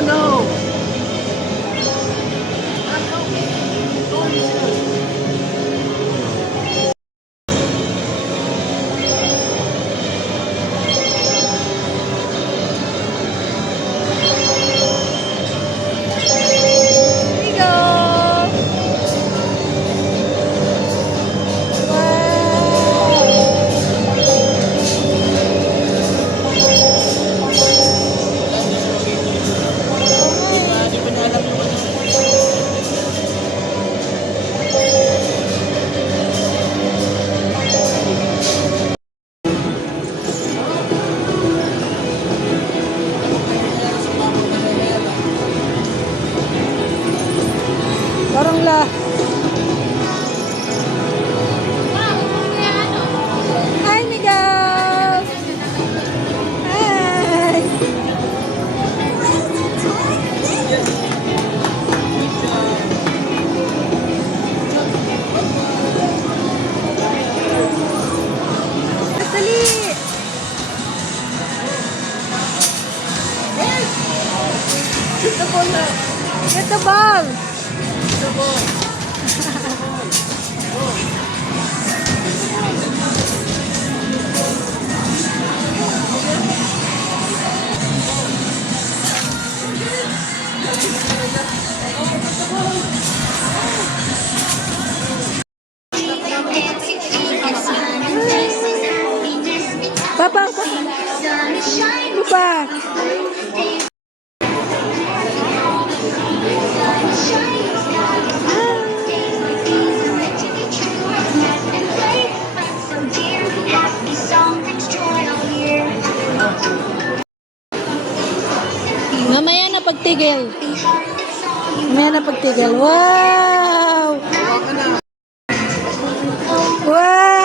Oh no! Oh no! Papa, Papa. Mamaya na pagtigil. Mamaya na pagtigil. Wow! Wow!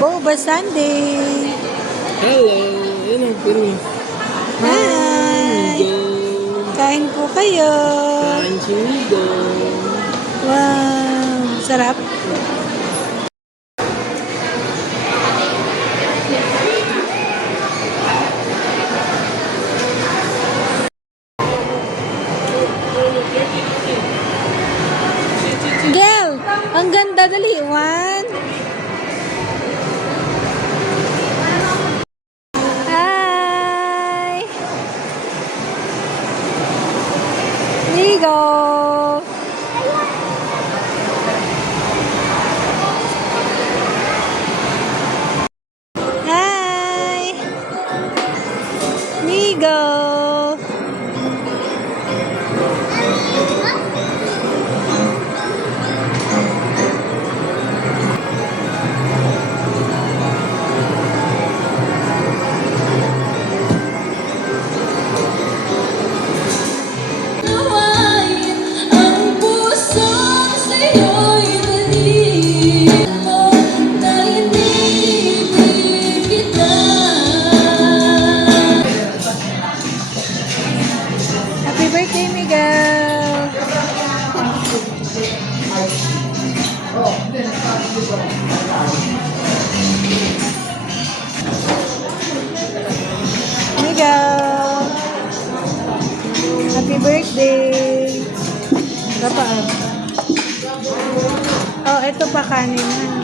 Boba Sunday. Hello! Yan ang pili. Hi! Kain po kayo. Kain si Migo. Wow! Sarap. Girl! Ang ganda. Dali. One. Birthday, Miguel! Miguel! Happy birthday! Gapaan. Oh, ito pa kanin na.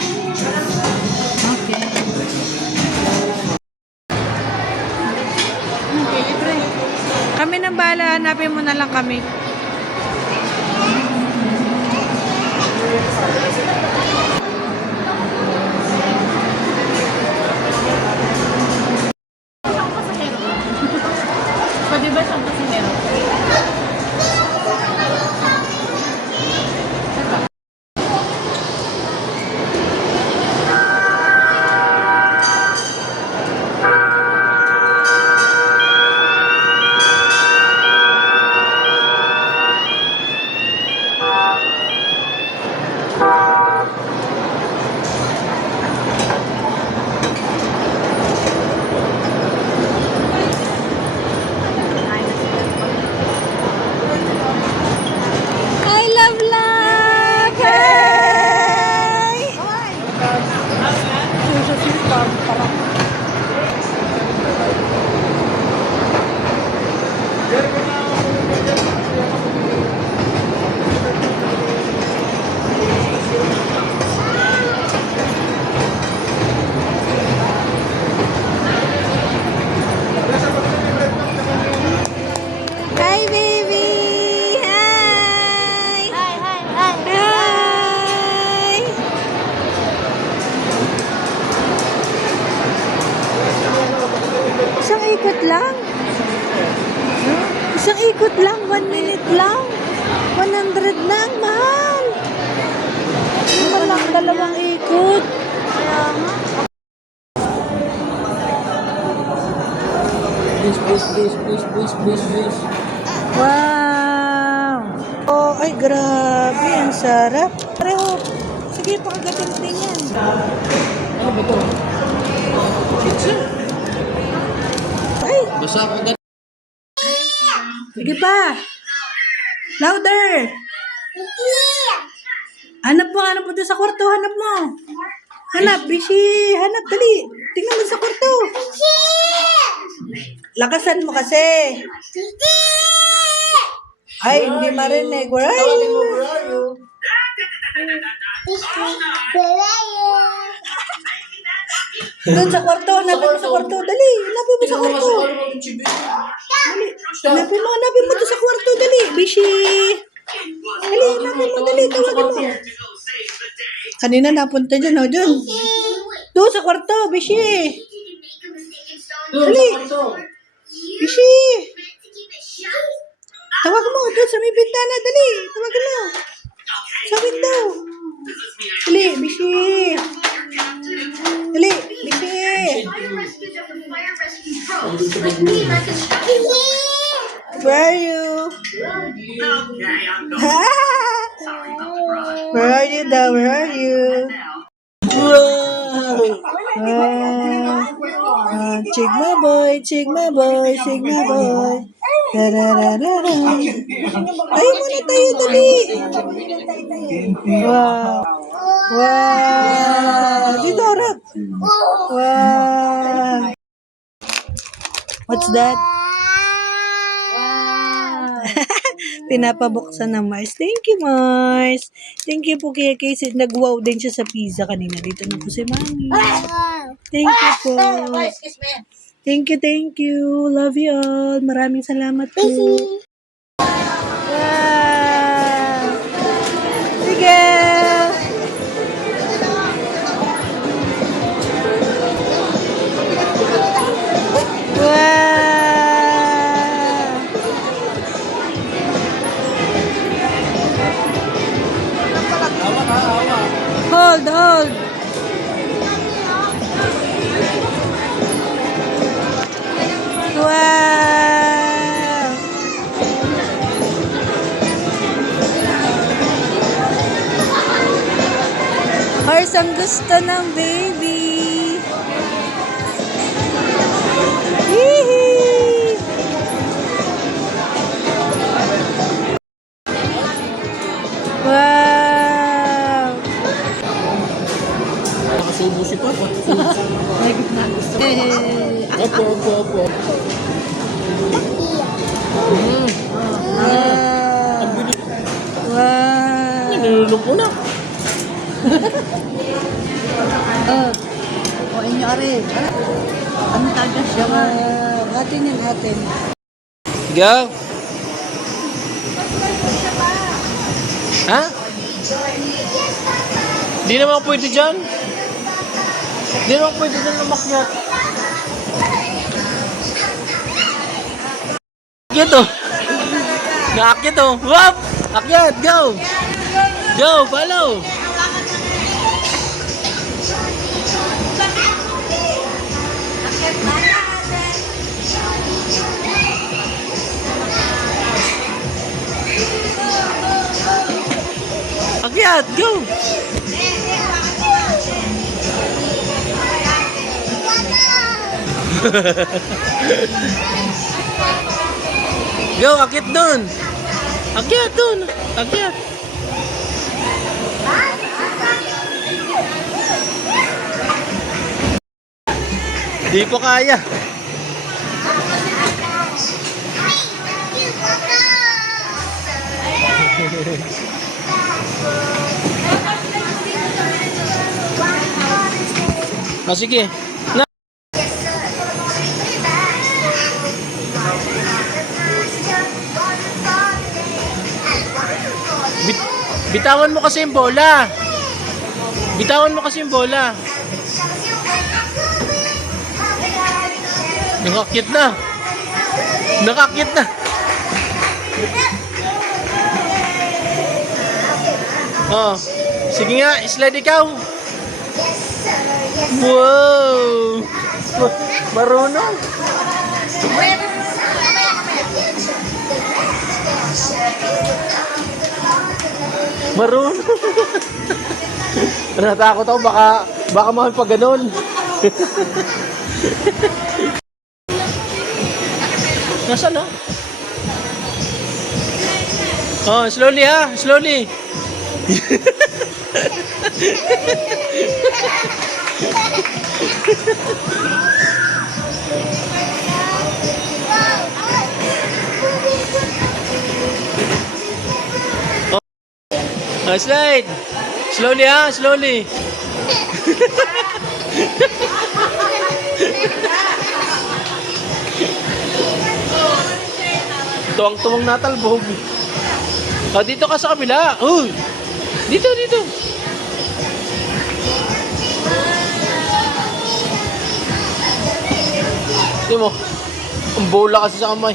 Kami nang bahala, hanapin mo na lang kami. Pwede ba siyang ay grabe. Ang sarap. Pareho. Sige, pakagatin din yan. Ano ba to? Pizza? Ay, Basta ako gan... sige pa. Louder. Hanap mo, hanap mo doon sa kwarto. Hanap mo. Hanap, Bishi. Hanap, dali. Tingnan mo sa kwarto. Lakasan mo kasi. Ay, hindi marinig. Where are you? Doon sa kwarto. Hanapin mo sa kwarto. Dali. Hanapin mo sa kwarto. Dali. Hanapin mo, hanapin mo doon sa kwarto. Dali. Bishi. Dali, hanapin mo. Dali, tawagin mo. Kanina napunta dyan, oh, dyan. Doon sa kwarto, Bishi. Dali. Bishi. Tawag mo, doon sa may bintana. Dali, tawagin mo. Sa window. Dali, Bishi. Dali, Bishi. Where are you? Where are you daw? Where are you? Ah, ah, Chigma boy, Chigma boy, Chigma boy. Tayo muna tayo, dali. Wow. Wow. Dito, Rob. Wow. What's that? Pinapabuksan ng Mars. Thank you, Mars. Thank you po kay Casey. Nag-wow din siya sa pizza kanina. Dito na po si Mami. Thank you po. Thank you, thank you. Love you all. Maraming salamat po. Wow. Hold, hold. Wow. Horse ang gusto ng baby. Uh, atin yan, atin. Go. Ha? Di naman pwede dyan. Di naman pwede dyan lumakyat. Akyat oh. Naakyat oh. Wap! Akyat, go! Go, follow! Akyat, go! Go, akyat dun! Akyat dun! Akyat! Di po kaya. Ah, sige. Na. Bit bitawan mo kasi yung bola. Bitawan mo kasi yung bola. Nakakit na. Nakakit na. Oh. Sige nga, slide ikaw. Wow! Ma- Marunong. Marunong. Natakot ako baka baka mahal pa ganun. Nasaan na? Oh, slowly ha, slowly. Oh, slide. Slowly ha, slowly. Tuwang-tuwang natalbog. Oh, dito ka sa kabila. Uy! Dito, dito. Tingnan mo. Ang bola kasi sa kamay.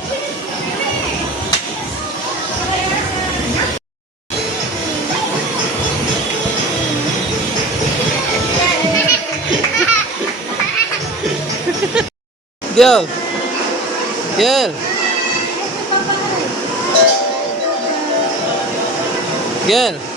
Go. Girl. Girl.